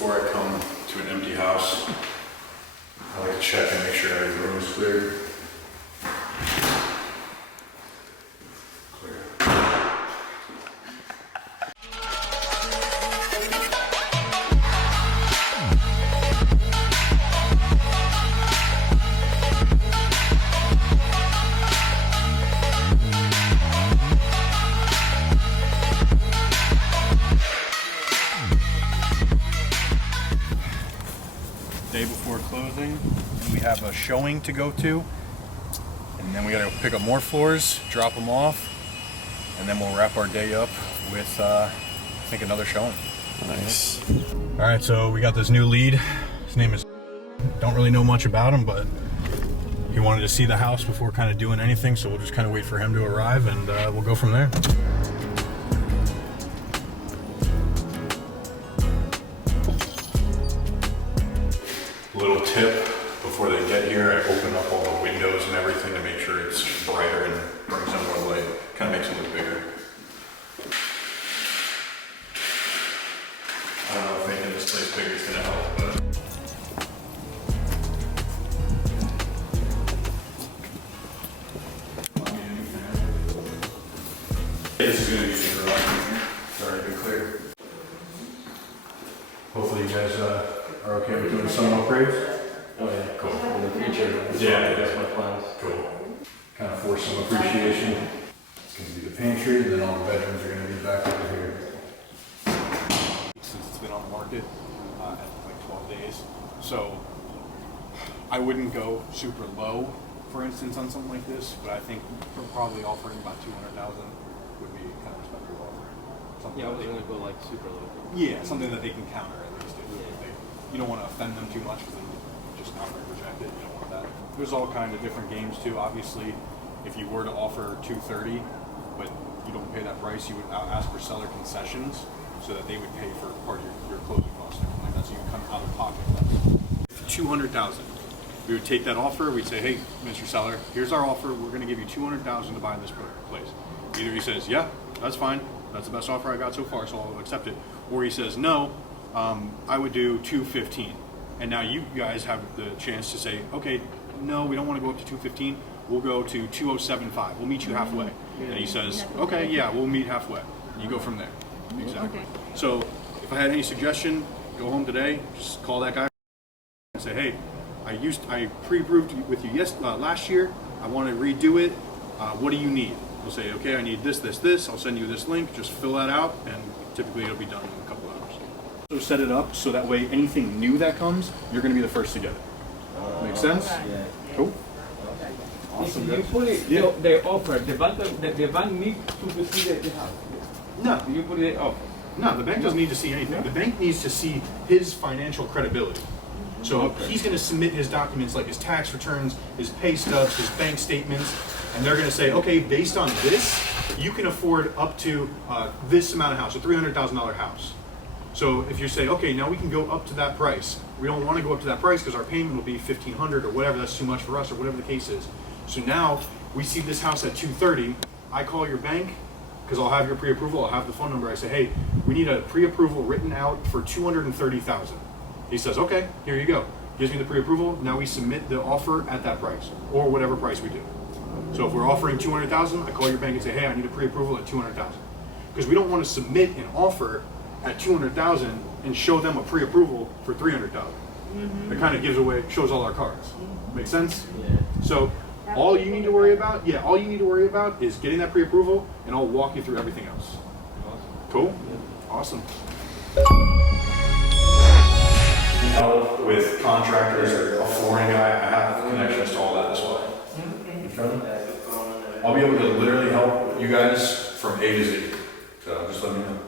before I come to an empty house, I like to check and make sure every room is cleared. Day before closing, and we have a showing to go to, and then we gotta pick up more floors, drop them off, and then we'll wrap our day up with I think another showing. Nice. All right, so we got this new lead. His name is, don't really know much about him, but he wanted to see the house before kind of doing anything, so we'll just kind of wait for him to arrive, and we'll go from there. Little tip, before they get here, I open up all the windows and everything to make sure it's brighter and brings in more light. Kind of makes it look bigger. I don't know if making this place bigger is going to help, but... This is going to be super light in here. It's already been cleared. Hopefully you guys are okay with doing some upgrades? Oh yeah, Cool. in the future. That's my plans. Cool. Kind of force some appreciation. It's going to be the pantry, and then all the bedrooms are going to be back over here. Since it's been on the market at like 12 days, so I wouldn't go super low, for instance, on something like this, but I think we're probably offering about 200,000 would be kind of respectable offer. Something Yeah, I was gonna go like super low. Yeah, something that they can counter at least. You don't want to offend them too much because then just outright reject it. You don't want that. There's all kinds of different games too. Obviously, if you were to offer 230, but you don't pay that price, you would ask for seller concessions so that they would pay for part of your closing costs and everything like that. So you can come out of pocket less. 200,000. We would take that offer. We'd say, hey, Mr. Seller, here's our offer. We're going to give you 200,000 to buy this place. Either he says, yeah, that's fine. That's the best offer I got so far, so I'll accept it. Or he says, no, I would do 215. And now you guys have the chance to say, okay, no, we don't want to go up to 215. We'll go to 2075. We'll meet you halfway. And he says, okay, yeah, we'll meet halfway. And you go from there. Exactly. Okay. So if I had any suggestion, go home today, just call that guy and say, hey, I pre-approved with you last year. I want to redo it. What do you need? We'll say, okay, I need this. I'll send you this link. Just fill that out, and typically it'll be done in a couple hours. So set it up so that way anything new that comes, you're going to be the first to get it. Make sense? Yeah. Cool. Awesome. You put it, Yeah. the offer, the bank needs to see the house. No, You put it offer. no, the bank doesn't need to see anything. The bank needs to see his financial credibility. So he's going to submit his documents like his tax returns, his pay stubs, his bank statements, and they're going to say, okay, based on this, you can afford up to this amount of house, a $300,000 house. So if you say, okay, now we can go up to that price. We don't want to go up to that price because our payment will be $1,500 or whatever. That's too much for us or whatever the case is. So now we see this house at 230. I call your bank because I'll have your pre-approval. I'll have the phone number. I say, hey, we need a pre-approval written out for $230,000. He says, okay, here you go. Gives me the pre-approval. Now we submit the offer at that price or whatever price we do. So if we're offering 200,000, I call your bank and say, hey, I need a pre-approval at 200,000. Because we don't want to submit an offer at 200,000 and show them a pre-approval for 300,000. It kind of gives away, shows all our cards. Make sense? Yeah. So all you need to worry about, is getting that pre-approval, and I'll walk you through everything else. Cool? Awesome. With contractors or a flooring guy, I have connections to all that as well. I'll be able to literally help you guys from A to Z. So just let me know.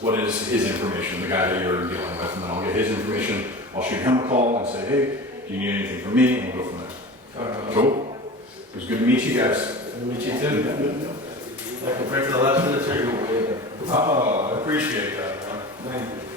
What is his information, the guy that you're dealing with, and then I'll get his information. I'll shoot him a call and say, hey, do you need anything from me? And we'll go from there. Cool. It was good to meet you guys. Meet you too. Compared to the last military. Oh, I appreciate that, man. Thank you.